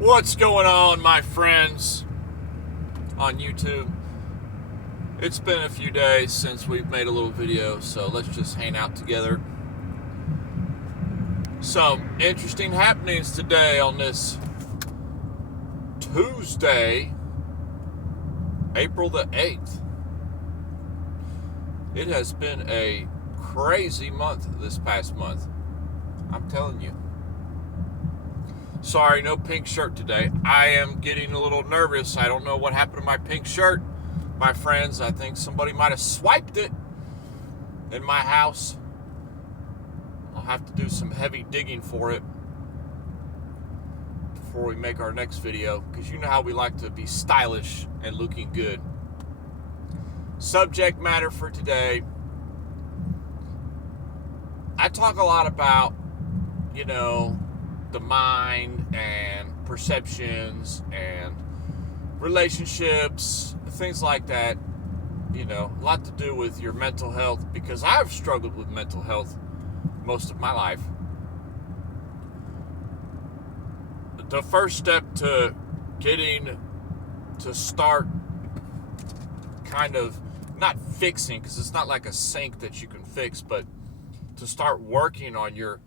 What's going on, my friends on YouTube? It's been a few days since we've made a little video, so let's just hang out together. Some interesting happenings today on this Tuesday, April the 8th. It has been a crazy month this past month. I'm telling you. Sorry, no pink shirt today. I am getting a little nervous. I don't know what happened to my pink shirt. My friends, I think somebody might have swiped it in my house. I'll have to do some heavy digging for it before we make our next video, because you know how we like to be stylish and looking good. Subject matter for today. I talk a lot about, the mind and perceptions and relationships, things like that. A lot to do with your mental health, because I've struggled with mental health most of my life. The first step to getting to start kind of not fixing, because it's not like a sink that you can fix, but to start working on your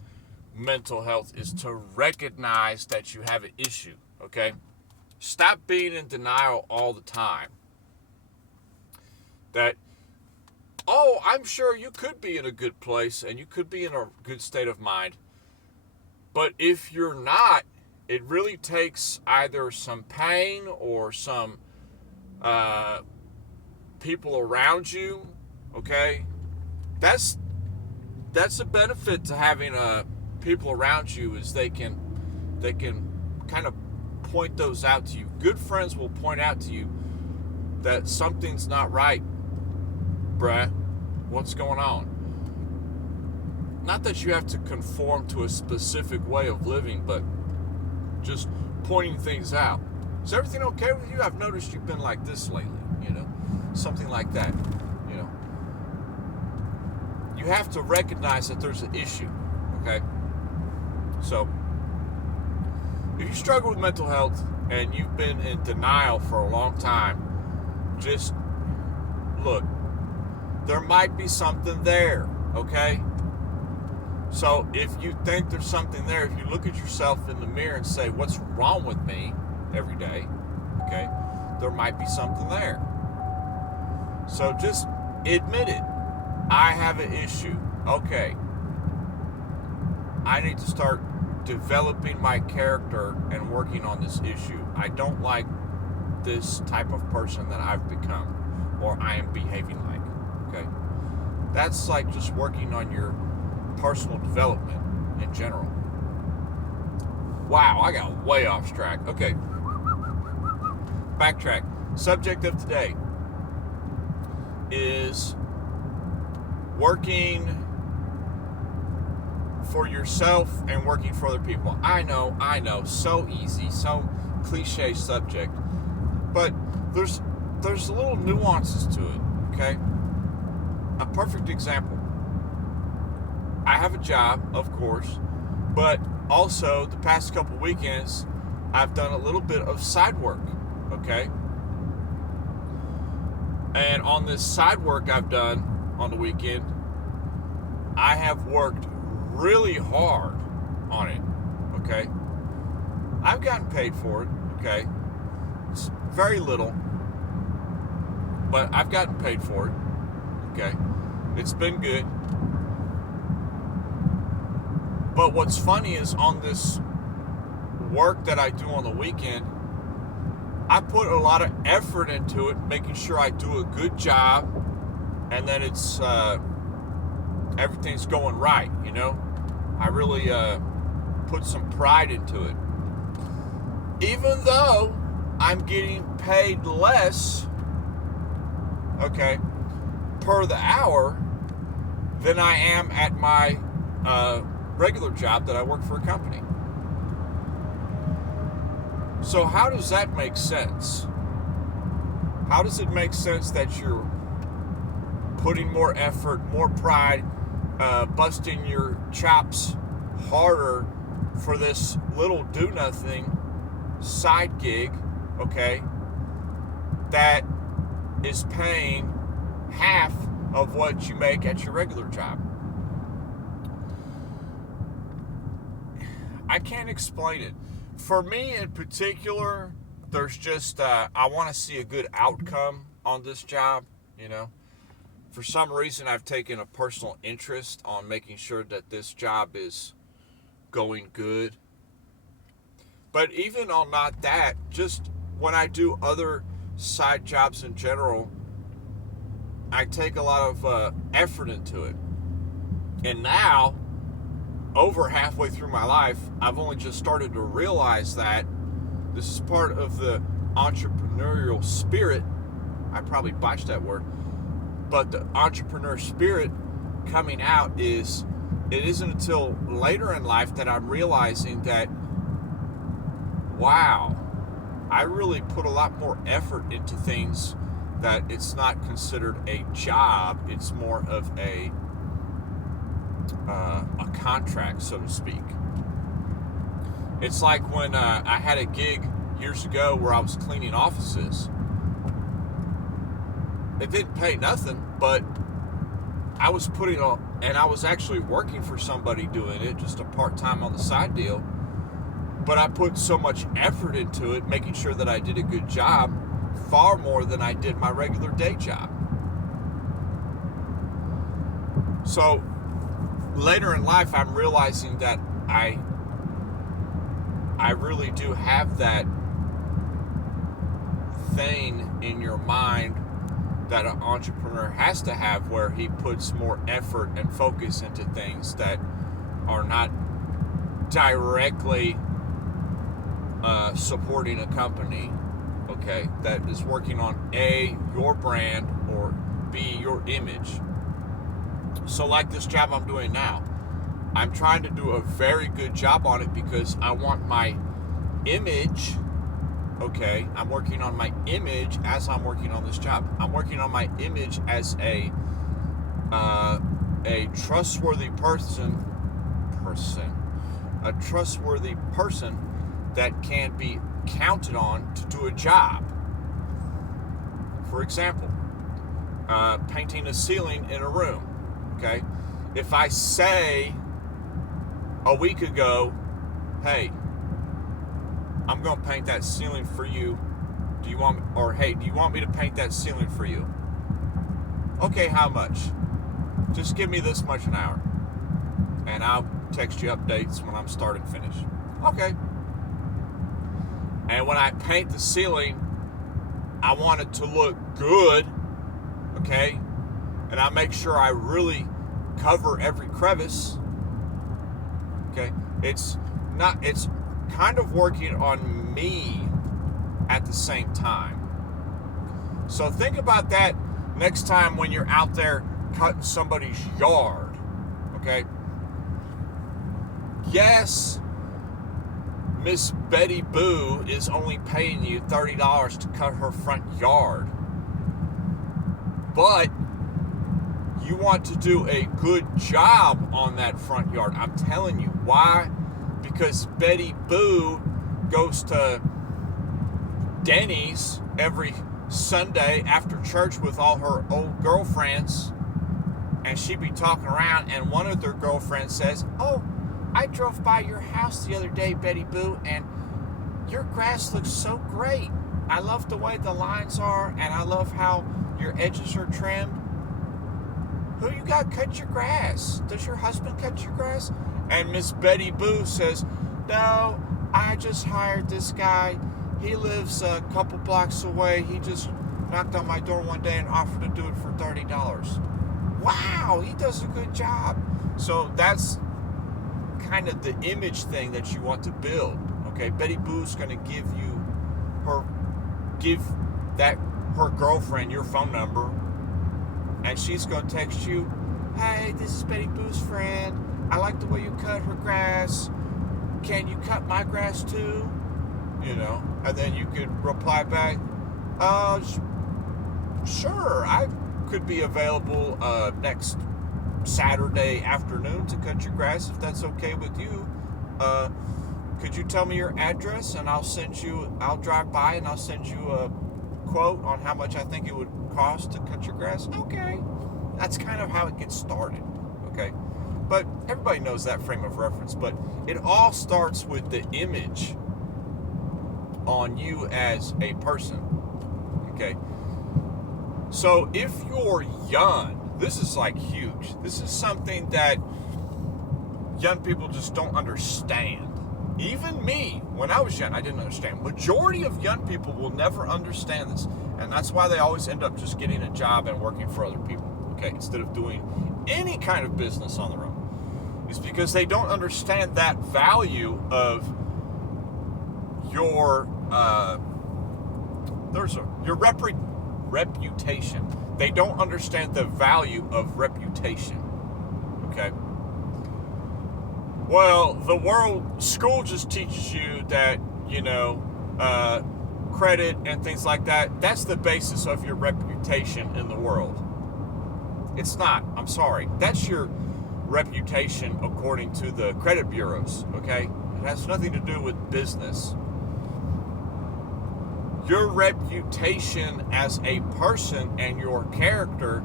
mental health is to recognize that you have an issue, okay? Stop being in denial all the time. That, I'm sure you could be in a good place and you could be in a good state of mind. But if you're not, it really takes either some pain or some people around you, okay? That's a benefit to having people around you, is they can kind of point those out to you. Good friends will point out to you that something's not right, bruh. What's going on? Not that you have to conform to a specific way of living, but just pointing things out. Is everything okay with you? I've noticed you've been like this lately, something like that. You have to recognize that there's an issue, okay? So, if you struggle with mental health and you've been in denial for a long time, just look. There might be something there, okay? So, if you think there's something there, if you look at yourself in the mirror and say, what's wrong with me every day, okay, there might be something there. So, just admit it. I have an issue. Okay. I need to start developing my character and working on this issue. I don't like this type of person that I've become, or I am behaving like. Okay? That's like just working on your personal development in general. Wow, I got way off track. Okay. Backtrack. Subject of today is working for yourself and working for other people. I know, so easy, so cliche subject, but there's little nuances to it, okay? A perfect example. I have a job, of course, but also the past couple weekends, I've done a little bit of side work, okay? And on this side work I've done on the weekend, I have worked really hard on it, okay? I've gotten paid for it, okay? It's very little, but I've gotten paid for it, okay? It's been good. But what's funny is, on this work that I do on the weekend, I put a lot of effort into it, making sure I do a good job, and then it's everything's going right, I really put some pride into it. Even though I'm getting paid less, okay, per the hour than I am at my regular job that I work for a company. So how does that make sense? How does it make sense that you're putting more effort, more pride, busting your chops harder for this little do-nothing side gig, okay, that is paying half of what you make at your regular job. I can't explain it. For me in particular, there's just, I want to see a good outcome on this job, you know. For some reason, I've taken a personal interest on making sure that this job is going good. But even on not that, just when I do other side jobs in general, I take a lot of effort into it. And now, over halfway through my life, I've only just started to realize that this is part of the entrepreneurial spirit. I probably botched that word. But the entrepreneur spirit coming out is, it isn't until later in life that I'm realizing that, wow, I really put a lot more effort into things, that it's not considered a job. It's more of a contract, so to speak. It's like when I had a gig years ago where I was cleaning offices. It didn't pay nothing, but I was putting on, and I was actually working for somebody doing it, just a part-time on the side deal. But I put so much effort into it, making sure that I did a good job, far more than I did my regular day job. So later in life, I'm realizing that I really do have that thing in your mind that an entrepreneur has to have, where he puts more effort and focus into things that are not directly supporting a company, okay, that is working on A, your brand, or B, your image. So like this job I'm doing now, I'm trying to do a very good job on it because I want my image, okay, I'm working on my image as I'm working on this job. I'm working on my image as a trustworthy person, a trustworthy person that can be counted on to do a job. For example, painting a ceiling in a room, okay? If I say a week ago, hey, I'm going to paint that ceiling for you. Do you want me to paint that ceiling for you? Okay, how much? Just give me this much an hour, and I'll text you updates when I'm start and finish. Okay. And when I paint the ceiling, I want it to look good, okay? And I make sure I really cover every crevice, okay? It's kind of working on me at the same time. So think about that next time when you're out there cutting somebody's yard, okay? Yes, Miss Betty Boo is only paying you $30 to cut her front yard. But you want to do a good job on that front yard. I'm telling you. Why? Because Betty Boo goes to Denny's every Sunday after church with all her old girlfriends, and she be talking around, and one of their girlfriends says, "Oh, I drove by your house the other day, Betty Boo, and your grass looks so great. I love the way the lines are, and I love how your edges are trimmed. Who you got cut your grass? Does your husband cut your grass?" And Miss Betty Boo says, "No, I just hired this guy. He lives a couple blocks away. He just knocked on my door one day and offered to do it for $30. Wow, he does a good job." So that's kind of the image thing that you want to build. Okay, Betty Boo's going to give her girlfriend your phone number, and she's going to text you, "Hey, this is Betty Boo's friend. I like the way you cut her grass. Can you cut my grass too?" You know, and then you could reply back, "Sure, I could be available next Saturday afternoon to cut your grass if that's okay with you. could you tell me your address and I'll drive by and I'll send you a quote on how much I think it would cost to cut your grass? Okay. That's kind of how it gets started. Okay. But everybody knows that frame of reference. But it all starts with the image on you as a person. Okay. So if you're young, this is like huge. This is something that young people just don't understand. Even me, when I was young, I didn't understand. Majority of young people will never understand this. And that's why they always end up just getting a job and working for other people, okay, instead of doing any kind of business on their own. It's because they don't understand that value of your reputation. They don't understand the value of reputation, okay? Well, school just teaches you that, credit and things like that. That's the basis of your reputation in the world. It's not. I'm sorry. That's your reputation according to the credit bureaus, okay? It has nothing to do with business. Your reputation as a person and your character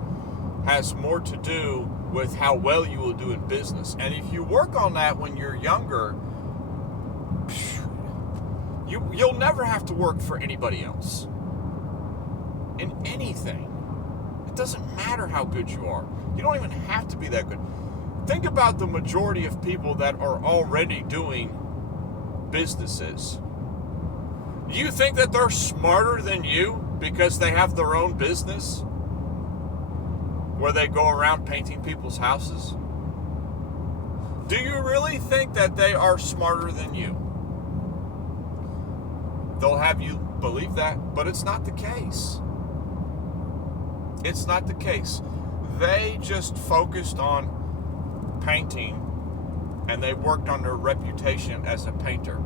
has more to do with how well you will do in business. And if you work on that when you're younger, you'll never have to work for anybody else in anything. It doesn't matter how good you are. You don't even have to be that good. Think about the majority of people that are already doing businesses. Do you think that they're smarter than you because they have their own business where they go around painting people's houses? Do you really think that they are smarter than you? They'll have you believe that, but it's not the case. It's not the case. They just focused on painting and they worked on their reputation as a painter.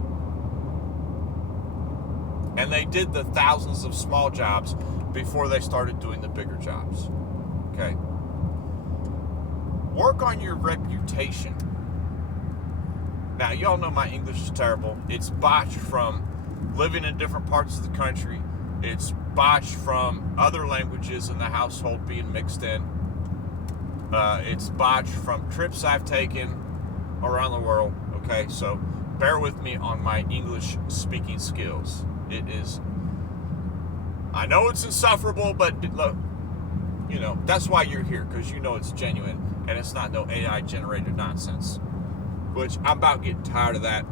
And they did the thousands of small jobs before they started doing the bigger jobs. Okay? Work on your reputation. Now, y'all know my English is terrible. It's botched from living in different parts of the country. It's botched from other languages in the household being mixed in. It's botched from trips I've taken around the world. Okay, so bear with me on my English speaking skills. It is, I know it's insufferable, but that's why you're here, because you know it's genuine and it's not no AI generated nonsense, which I'm about getting tired of that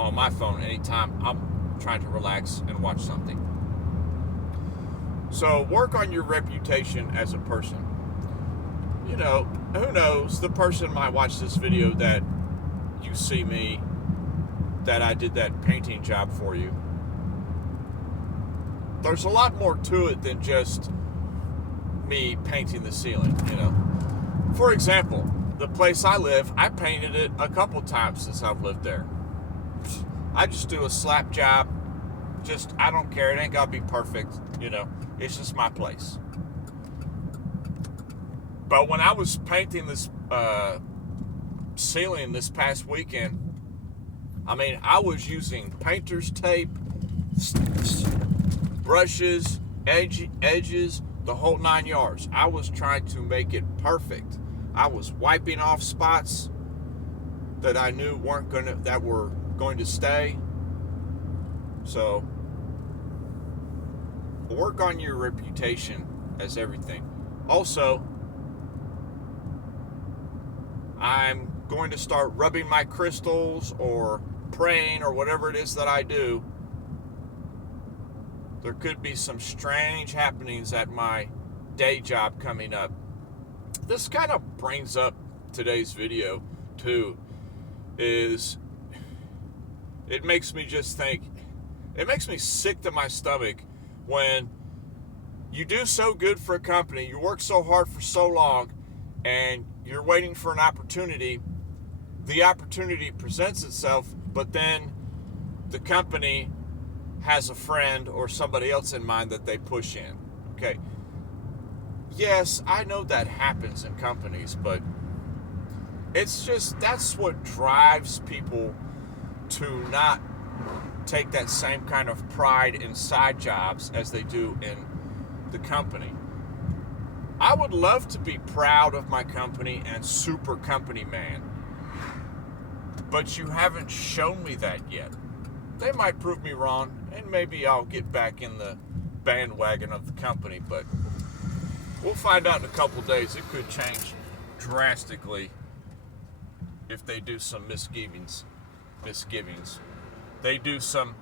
on my phone anytime I'm trying to relax and watch something. So work on your reputation as a person. Who knows, the person might watch this video that you see me, that I did that painting job for you. There's a lot more to it than just me painting the ceiling, For example, the place I live, I painted it a couple times since I've lived there. I just do a slap job. I don't care. It ain't got to be perfect, It's just my place. But when I was painting this ceiling this past weekend, I was using painter's tape, brushes, edges, the whole 9 yards. I was trying to make it perfect. I was wiping off spots that I knew were going to stay. So work on your reputation as everything. Also, I'm going to start rubbing my crystals or praying or whatever it is that I do. There could be some strange happenings at my day job coming up. This kind of brings up today's video too, it makes me just think, it makes me sick to my stomach when you do so good for a company, you work so hard for so long, and you're waiting for an opportunity. The opportunity presents itself, but then the company has a friend or somebody else in mind that they push in. Okay. Yes, I know that happens in companies, but it's just, that's what drives people to not take that same kind of pride in side jobs as they do in the company. I would love to be proud of my company and super company man, but you haven't shown me that yet. They might prove me wrong, and maybe I'll get back in the bandwagon of the company, but we'll find out in a couple days. It could change drastically if they do some misgivings. They do some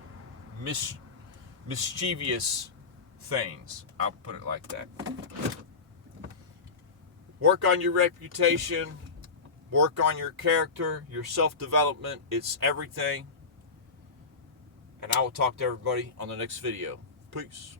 mischievous things. I'll put it like that. Work on your reputation. Work on your character, your self-development. It's everything. And I will talk to everybody on the next video. Peace.